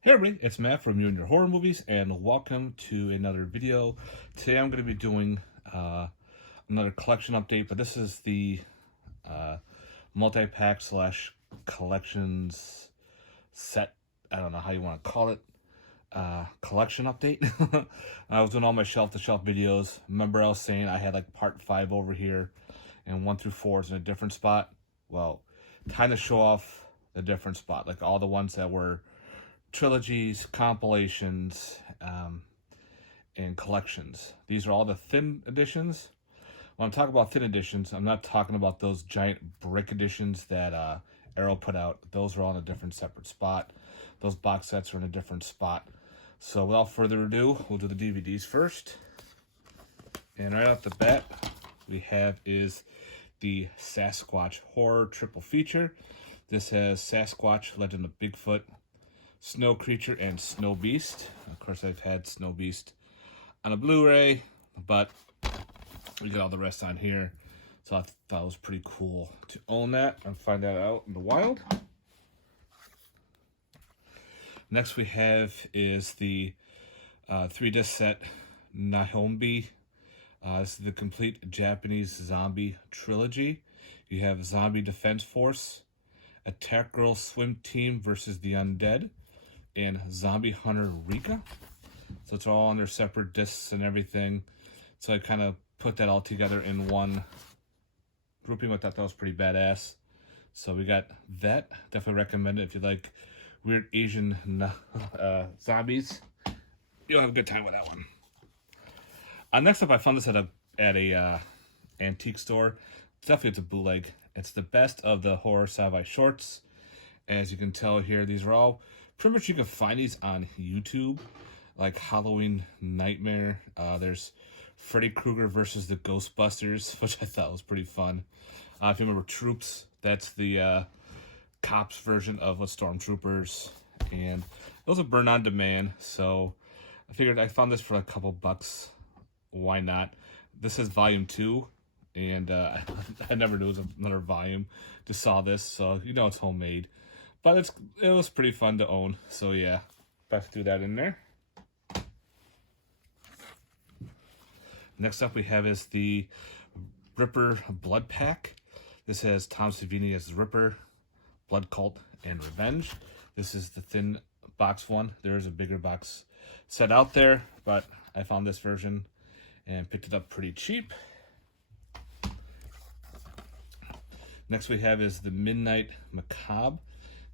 Hey everybody, it's Matt from You and Your Horror Movies, and welcome to another video. Today I'm going to be doing another collection update, but this is the multi-pack slash collections set, I don't know how you want to call it, collection update. I was doing all my shelf-to-shelf videos. Remember I was saying I had like part 5 over here, and 1 through 4 is in a different spot? Well, time to show off the different spot, like all the ones that were trilogies, compilations, and collections. These are all the thin editions. When I'm talking about thin editions, I'm not talking about those giant brick editions that Arrow put out. Those are all in a different separate spot. Those box sets are in a different spot. So without further ado, we'll do the DVDs first. And right off the bat, we have is the Sasquatch Horror Triple Feature. This has Sasquatch, Legend of Bigfoot, Snow Creature, and Snow Beast. Of course, I've had Snow Beast on a Blu-ray, but we got all the rest on here. So I thought it was pretty cool to own that and find that out in the wild. Next we have is the 3-disc set Nihombi. This is the complete Japanese zombie trilogy. You have Zombie Defense Force, Attack Girl Swim Team versus the Undead, and Zombie Hunter Rika. So it's all on their separate discs and everything. So I kind of put that all together in one grouping. I thought that was pretty badass. So we got that. Definitely recommend it if you like weird Asian zombies. You'll have a good time with that one. Next up, I found this at a antique store. Definitely it's a bootleg. It's the best of the horror sci-fi shorts. As you can tell here, these are all pretty much, you can find these on YouTube, like Halloween Nightmare. There's Freddy Krueger versus the Ghostbusters, which I thought was pretty fun. If you remember Troops, that's the cops version of what Stormtroopers, and those are burn on demand. So I figured I found this for a couple bucks. Why not? This is volume 2. And I never knew it was another volume. Just saw this, so you know it's homemade. But it was pretty fun to own. So yeah, best threw that in there. Next up we have is the Ripper Blood Pack. This has Tom Savini as Ripper, Blood Cult, and Revenge. This is the thin box one. There is a bigger box set out there, but I found this version and picked it up pretty cheap. Next we have is the Midnight Macabre,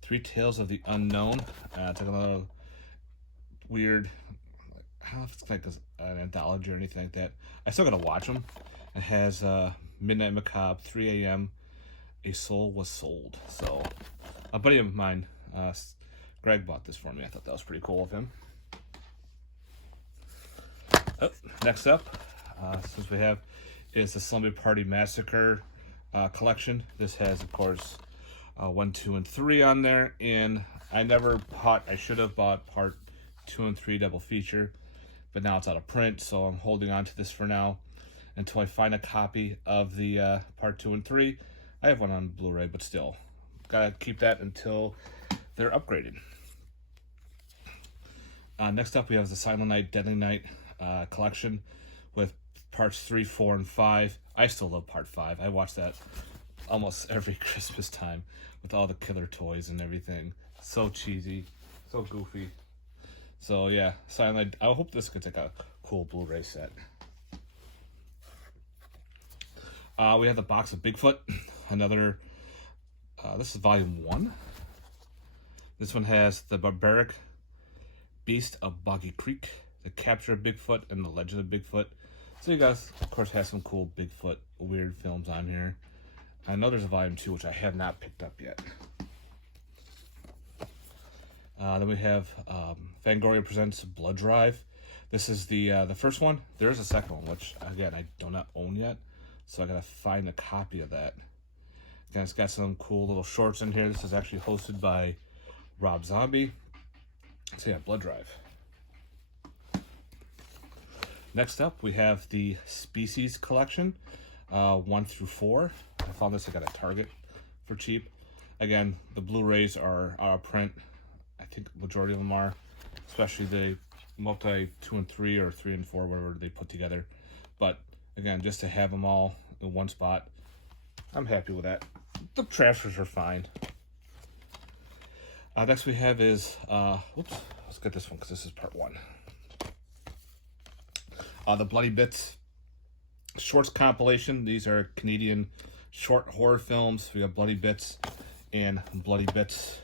3 Tales of the Unknown. It's like a little weird, I don't know if it's like an anthology or anything like that. I still gotta watch them. It has Midnight Macabre, 3 a.m., A Soul Was Sold. So a buddy of mine, Greg, bought this for me. I thought that was pretty cool of him. Next up, since we have, is the Slumber Party Massacre collection. This has, of course, 1, 2, and 3 on there, and I should have bought part 2 and 3 double feature, but now it's out of print, so I'm holding on to this for now until I find a copy of the part 2 and 3. I have one on Blu-ray, but still, gotta keep that until they're upgraded. Next up, we have the Silent Night, Deadly Night collection with parts 3, 4, and 5. I still love part 5. I watch that almost every Christmas time with all the killer toys and everything. So cheesy, so goofy. So yeah, Silent. I hope this gets like a cool Blu-ray set. We have the box of Bigfoot. Another. This is volume 1. This one has the Barbaric Beast of Boggy Creek, the Capture of Bigfoot, and the Legend of Bigfoot. So you guys, of course, have some cool Bigfoot weird films on here. I know there's a volume 2, which I have not picked up yet. Then we have Fangoria Presents Blood Drive. This is the first one. There is a second one, which, again, I do not own yet. So I gotta find a copy of that. Again, it's got some cool little shorts in here. This is actually hosted by Rob Zombie. So yeah, Blood Drive. Next up, we have the Species collection, 1 through 4. I found this at a Target for cheap. Again, the Blu-rays are out of print. I think majority of them are, especially the multi 2 and 3 or 3 and 4, whatever they put together. But again, just to have them all in one spot, I'm happy with that. The transfers are fine. Next we have is, whoops, let's get this one because this is part 1. The Bloody Bits Shorts compilation. These are Canadian short horror films. We have Bloody Bits and Bloody Bits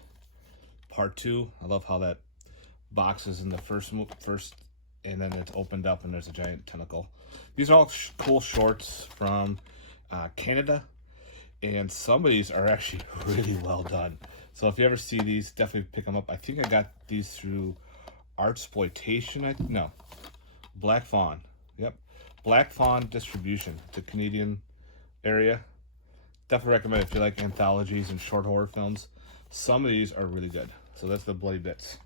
Part 2. I love how that box is in the first, and then it's opened up and there's a giant tentacle. These are all cool shorts from Canada, and some of these are actually really well done. So if you ever see these, definitely pick them up. I think I got these through Artsploitation. No, Black Fawn. Yep, Black Fawn Distribution, the Canadian area. Definitely recommend if you like anthologies and short horror films. Some of these are really good. So that's the Bloody Bits.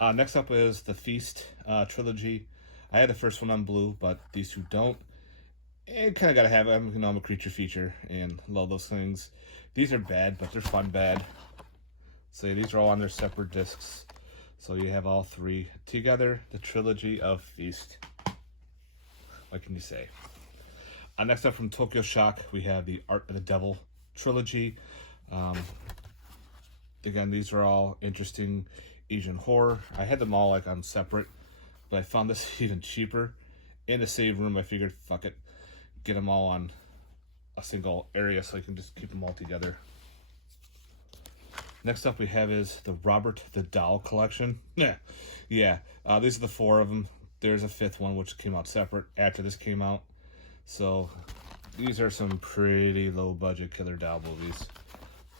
Next up is the Feast trilogy. I had the first one on blue, but these two don't. And kind of gotta have it. I'm a creature feature and love those things. These are bad, but they're fun bad. So these are all on their separate discs. So you have all 3 together. The Trilogy of Feast. What can you say? Next up from Tokyo Shock, we have the Art of the Devil trilogy. Again, these are all interesting Asian horror. I had them all like on separate, but I found this even cheaper. In the save room, I figured, fuck it, get them all on a single area so I can just keep them all together. Next up we have is the Robert the Doll collection. Yeah, these are the 4 of them. There's a 5th one which came out separate after this came out. So these are some pretty low budget killer doll movies,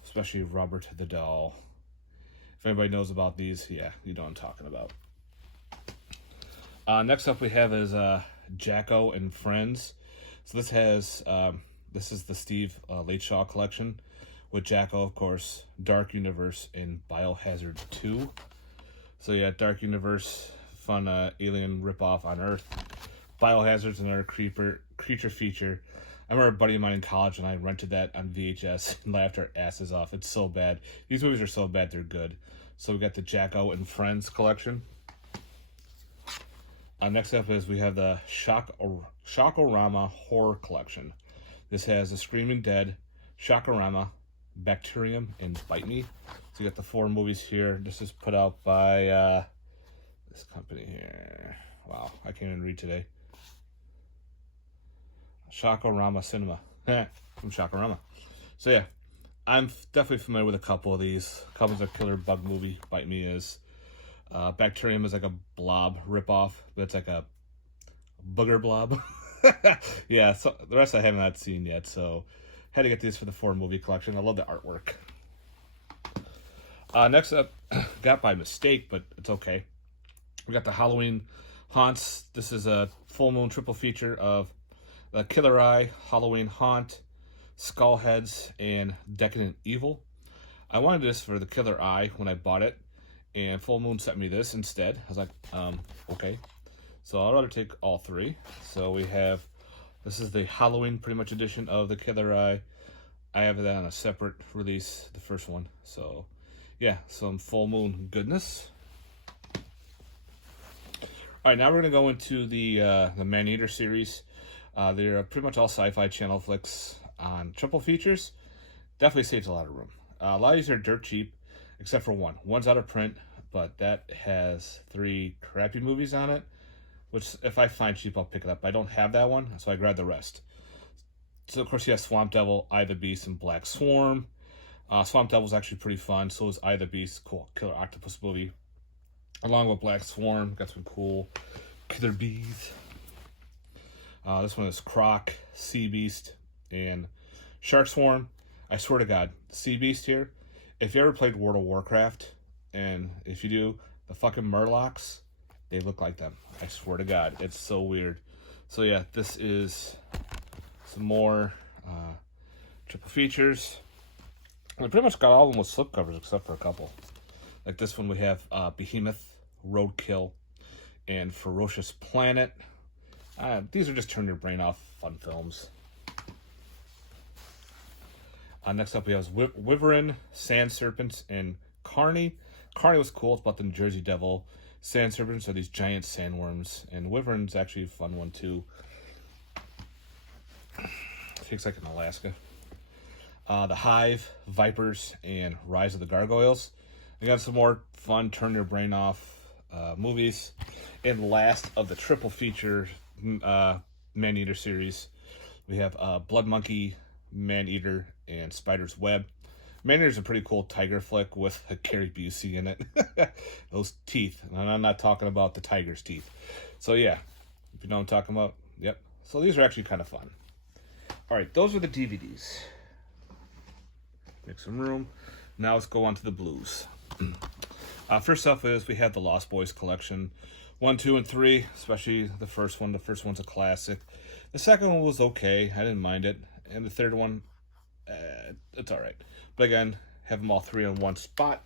especially Robert the Doll. If anybody knows about these, yeah, you know what I'm talking about. Next up we have is Jacko and Friends. So this has this is the Steve Lateshaw collection with Jacko, of course, Dark Universe, and Biohazard 2. So yeah, Dark Universe, fun alien ripoff on Earth. Biohazard's another creature feature. I remember a buddy of mine in college and I rented that on VHS and laughed our asses off. It's so bad. These movies are so bad they're good. So we got the Jacko and Friends collection. Next up is we have the Shockorama Horror Collection. This has The Screaming Dead, Shockorama, Bacterium, and Bite Me. So you got the 4 movies here. This is put out by this company here. Wow, I can't even read today. Shockorama Cinema from Shockorama. So yeah, I'm definitely familiar with a couple of these. A couple of the killer bug movie. Bite Me is. Bacterium is like a blob ripoff, but it's like a booger blob. Yeah, so the rest I haven't not seen yet, so had to get these for the 4 movie collection. I love the artwork. Next up, got by mistake, but it's okay. We got the Halloween Haunts. This is a full moon triple feature of the Killer Eye, Halloween Haunt, Skullheads, and Decadent Evil. I wanted this for the Killer Eye when I bought it, and Full Moon sent me this instead. I was like, okay. So I'd rather take all 3. So we have, this is the Halloween pretty much edition of the Killer Eye. I have that on a separate release, the first one. So yeah, some Full Moon goodness. All right, now we're gonna go into the Man-Eater series. They're pretty much all Sci-Fi Channel flicks on triple features. Definitely saves a lot of room. A lot of these are dirt cheap, except for one. One's out of print, but that has 3 crappy movies on it, which if I find cheap, I'll pick it up. I don't have that one, so I grabbed the rest. So, of course, you have Swamp Devil, Eye of the Beast, and Black Swarm. Swamp Devil's actually pretty fun. So is Eye of the Beast, cool killer octopus movie. Along with Black Swarm, got some cool killer bees. This one is Croc, Sea Beast, and Shark Swarm. I swear to God, Sea Beast here, if you ever played World of Warcraft, and if you do, the fucking Murlocs, they look like them. I swear to God, it's so weird. So yeah, this is some more triple features. We pretty much got all of them with slipcovers except for a couple. Like this one we have Behemoth, Roadkill, and Ferocious Planet. These are just turn your brain off fun films. Next up we have WYVERN, Sand Serpents, and Carney. Carney was cool. It's about the New Jersey Devil. Sand serpents are these giant sandworms, and Wyvern's actually a fun one too. Takes like in Alaska. The Hive, Vipers, and Rise of the Gargoyles. We got some more fun, turn your brain off movies. And last of the triple feature Man-Eater series, we have Blood Monkey, Man-Eater, and Spider's Web. Man-Eater's a pretty cool tiger flick with a Carrie Busey in it. Those teeth. And I'm not talking about the tiger's teeth. So yeah, if you know what I'm talking about, yep. So these are actually kind of fun. All right, those are the DVDs. Make some room. Now let's go on to the blues. First up is we have the Lost Boys collection. 1, 2, and 3, especially the first one. The first one's a classic. The second one was okay. I didn't mind it. And the third one, it's all right. But again, have them all three on one spot.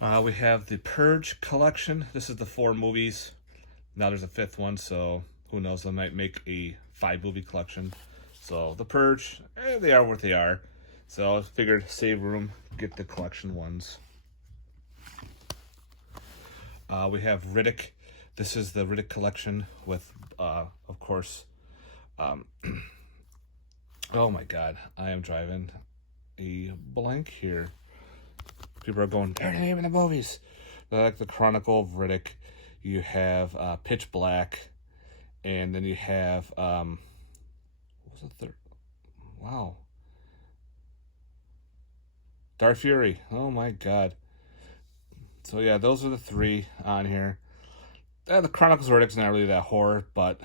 We have the Purge collection. This is the 4 movies. Now there's a 5th one, so who knows? They might make a 5-movie collection. So the Purge, they are what they are. So I figured save room, get the collection ones. We have Riddick. This is the Riddick collection with, of course, oh my god, I am driving a blank here. People are going, they're the name of the movies. They're like the Chronicle of Riddick. You have Pitch Black. And then you have, what was the third? Wow. Dark Fury. Oh my god. So yeah, those are the 3 on here. The Chronicles of Riddick's not really that horror, but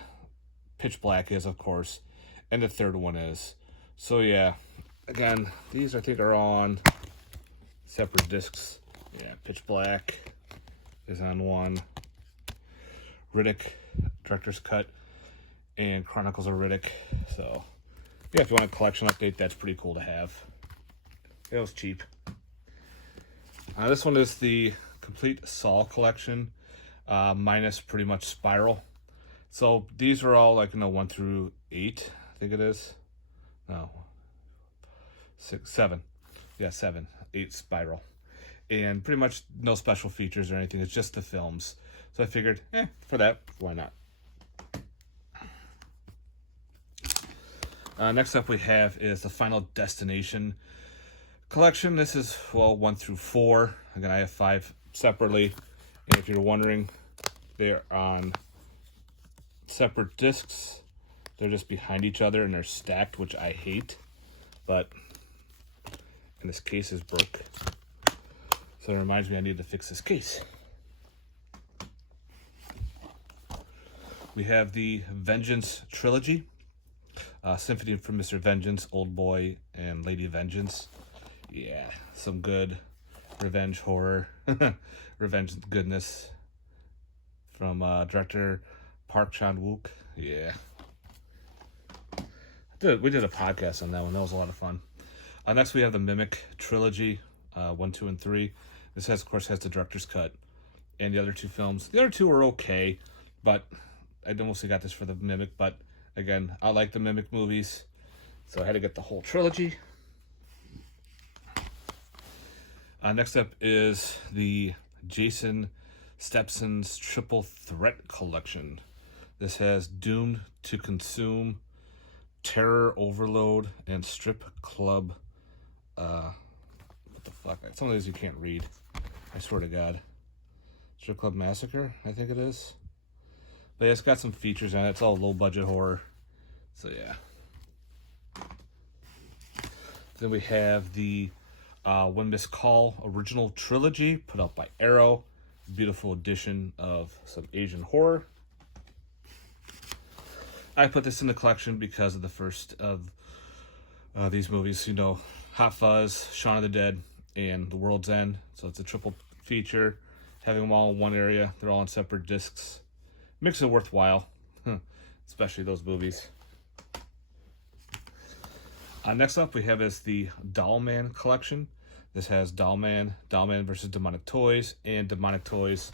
Pitch Black is, of course. And the third one is. So yeah, again, these I think are on separate discs. Yeah, Pitch Black is on one. Riddick, Director's Cut, and Chronicles of Riddick. So yeah, if you want a collection update, that's pretty cool to have. It was cheap. This one is the complete Saw collection, minus pretty much Spiral. So these are all like 1 through 8, I think it is. No, 6, 7. Yeah, 7, 8 Spiral, and pretty much no special features or anything. It's just the films. So I figured, for that, why not? Next up we have is the Final Destination collection. This is, well, 1 through 4. Again, I have 5 separately. And if you're wondering, they're on separate discs. They're just behind each other and they're stacked, which I hate. But, and this case is broke. So it reminds me I need to fix this case. We have the Vengeance Trilogy. Symphony from Mr. Vengeance, Old Boy, and Lady Vengeance. Yeah, some good revenge horror. Revenge goodness. From director Park Chan-wook. Yeah. We did a podcast on that one. That was a lot of fun. Next we have the Mimic Trilogy. 1, 2, and 3. This has, of course, has the director's cut. And the other 2 films. The other 2 are okay. But I mostly got this for the Mimic. But again, I like the Mimic movies. So I had to get the whole trilogy. Next up is the Jason Stepson's Triple Threat Collection. This has Doomed to Consume, Terror Overload, and Strip Club. What the fuck? Some of these you can't read. I swear to God. Strip Club Massacre, I think it is. But yeah, it's got some features on it. It's all low budget horror. So yeah. Then we have the When Missed Call original trilogy put out by Arrow. Beautiful edition of some Asian horror. I put this in the collection because of the first of these movies. Hot Fuzz, Shaun of the Dead, and The World's End. So it's a triple feature. Having them all in one area. They're all on separate discs. Makes it worthwhile. Especially those movies. Next up we have is the Dollman collection. This has Dollman, Dollman versus Demonic Toys, and Demonic Toys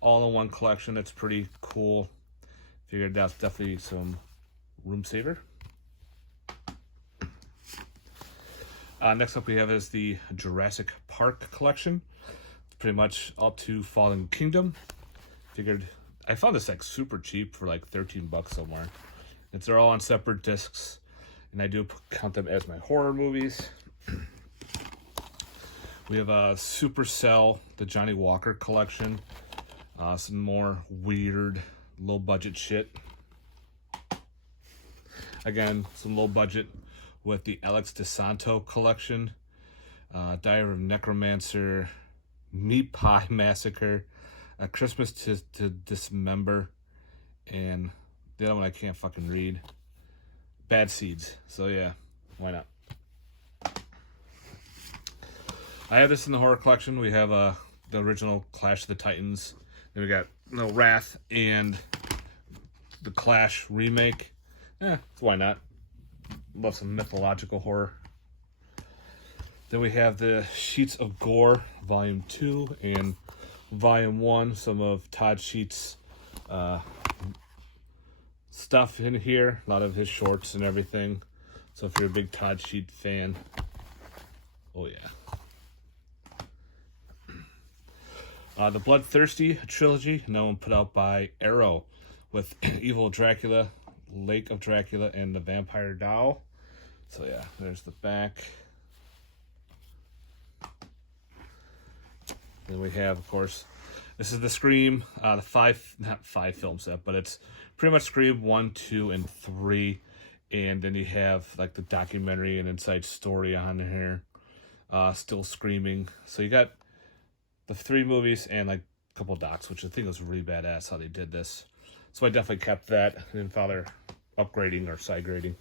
all in one collection. That's pretty cool. Figured that's definitely some room saver. Next up we have is the Jurassic Park collection. It's pretty much up to Fallen Kingdom. Figured I found this like super cheap for like 13 bucks somewhere. They're all on separate discs, and I do count them as my horror movies. We have a Supercell, the Johnny Walker collection. Some more weird, low budget shit. Again, some low budget with the Alex DeSanto collection. Diary of Necromancer, Meat Pie Massacre, A Christmas to Dismember, and the other one I can't fucking read. Bad Seeds. So yeah, why not? I have this in the horror collection. We have the original Clash of the Titans. Then we got Wrath and the Clash remake. Why not? Love some mythological horror. Then we have the Sheets of Gore, Volume 2 and Volume 1. Some of Todd Sheets' stuff in here. A lot of his shorts and everything. So if you're a big Todd Sheet fan, oh yeah. The Bloodthirsty Trilogy, another one put out by Arrow, with Evil Dracula, Lake of Dracula, and the Vampire Doll. So yeah, there's the back. Then we have, of course, this is the Scream, the not five film set, but it's pretty much Scream 1, 2, and 3. And then you have like the documentary and inside story on here. Still Screaming. So you got the 3 movies and like a couple docs, which I think was really badass how they did this. So I definitely kept that. I didn't bother upgrading or side grading.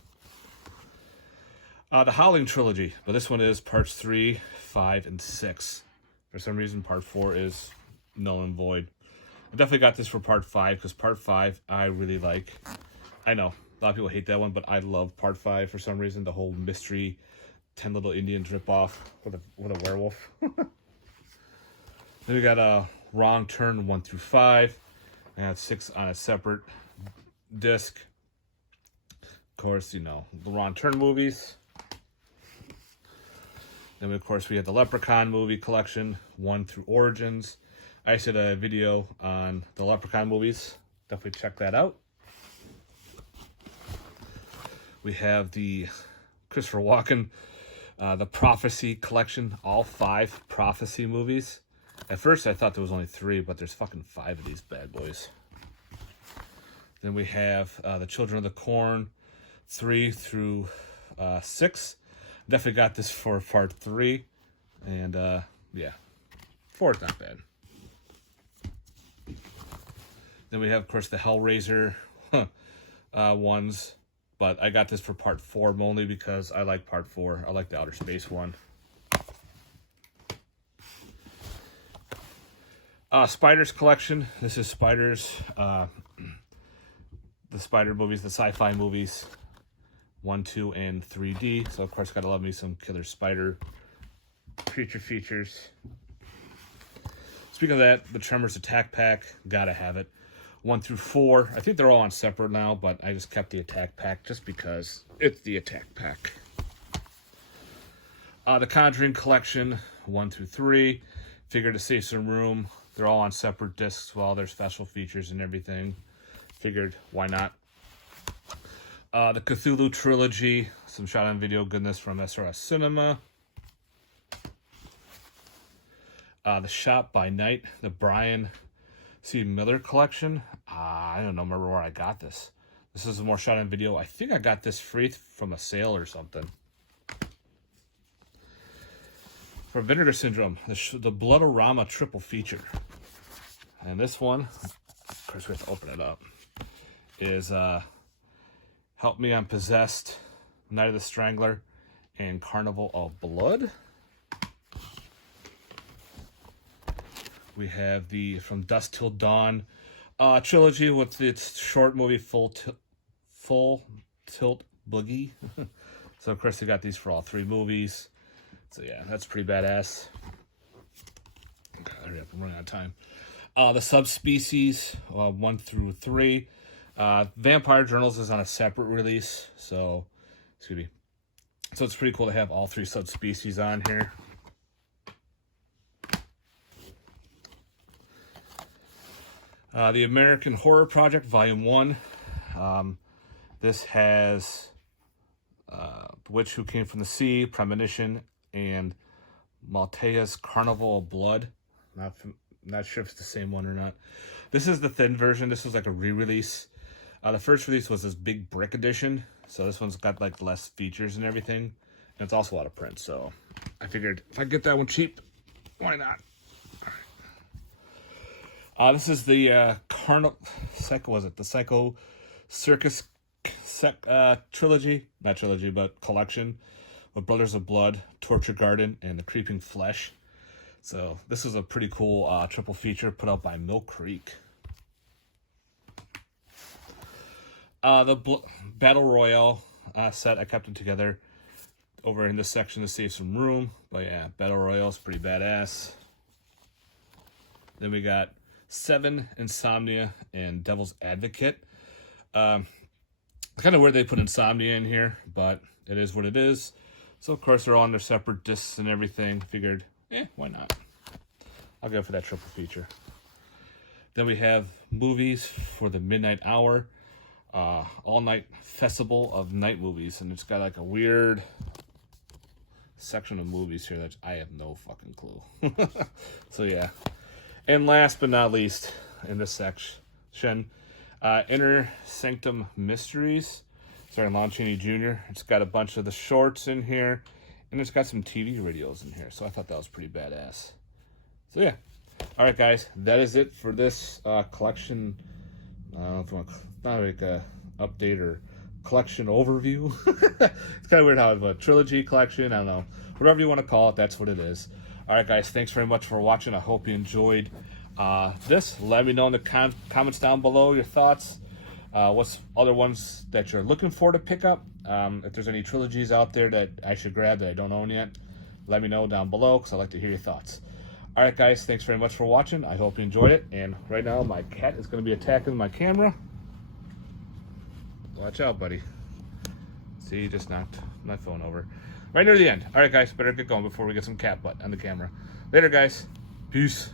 The Howling Trilogy, but this one is parts 3, 5, and 6. For some reason, part 4 is null and void. I definitely got this for part 5, because part 5 I really like. I know, a lot of people hate that one, but I love part 5 for some reason. The whole mystery, 10 little Indians rip off with a werewolf. Then we got Wrong Turn 1 through 5. I have 6 on a separate disc. Of course, you know, the Wrong Turn movies. Then, of course, we have the Leprechaun movie collection, 1 through Origins. I just did a video on the Leprechaun movies. Definitely check that out. We have the Christopher Walken, the Prophecy collection, all 5 Prophecy movies. At first, I thought there was only 3, but there's fucking 5 of these bad boys. Then we have the Children of the Corn, 3 through 6. Definitely got this for part 3. And, yeah. 4 is not bad. Then we have, of course, the Hellraiser ones. But I got this for part 4 only because I like part 4. I like the outer space one. Spiders collection. This is Spiders. The Spider movies, the sci-fi movies. 1, 2, and 3D. So, of course, gotta love me some Killer Spider creature features. Speaking of that, the Tremors Attack Pack. Gotta have it. 1 through 4. I think they're all on separate now, but I just kept the Attack Pack just because it's the Attack Pack. The Conjuring collection. 1 through 3. Figured to save some room. They're all on separate discs with all their special features and everything. Figured, why not? The Cthulhu Trilogy. Some shot on video goodness from SRS Cinema. The Shop by Night. The Brian C. Miller collection. I don't remember where I got this. This is more shot on video. I think I got this free from a sale or something. For Vinegar Syndrome, the Bloodorama triple feature. And this one, of course we have to open it up, is Help Me I'm Possessed, Night of the Strangler, and Carnival of Blood. We have the From Dusk Till Dawn trilogy with its short movie Full Tilt Boogie. So of course they got these for all 3 movies. So yeah, that's pretty badass. Okay, hurry up, I'm running out of time. The Subspecies, 1 through 3. Vampire Journals is on a separate release, so excuse me. So it's pretty cool to have all 3 subspecies on here. The American Horror Project, Volume 1. This has The Witch Who Came from the Sea, Premonition, and Maltaea's Carnival of Blood. Not sure if it's the same one or not. This is the thin version. This was like a re-release. The first release was this big brick edition. So this one's got like less features and everything. And it's also out of print. So I figured if I get that one cheap, why not? This is the the Psycho Circus trilogy, not trilogy, but collection with Brothers of Blood, Torture Garden, and The Creeping Flesh. So this is a pretty cool triple feature put out by Mill Creek. The Battle Royale set, I kept them together over in this section to save some room. But yeah, Battle Royale is pretty badass. Then we got 7, Insomnia, and Devil's Advocate. Kind of weird they put Insomnia in here, but it is what it is. So, of course, they're all on their separate discs and everything. Figured, why not? I'll go for that triple feature. Then we have movies for the midnight hour. All-night festival of night movies. And it's got like a weird section of movies here that I have no fucking clue. So, yeah. And last but not least, in this section, Inner Sanctum Mysteries, starring Lon Chaney Jr. It's got a bunch of the shorts in here, and it's got some TV radios in here, so I thought that was pretty badass. So yeah. Alright guys, that is it for this collection. I don't know if you want, not like a update or collection overview. It's kind of weird how I have a trilogy collection, I don't know. Whatever you want to call it, that's what it is. Alright guys, thanks very much for watching. I hope you enjoyed this. Let me know in the comments down below your thoughts. What's other ones that you're looking for to pick up? If there's any trilogies out there that I should grab that I don't own yet, let me know down below because I'd like to hear your thoughts. Alright guys, thanks very much for watching. I hope you enjoyed it. And right now my cat is going to be attacking my camera. Watch out, buddy. See, he just knocked my phone over. Right near the end. Alright guys, better get going before we get some cat butt on the camera. Later guys. Peace.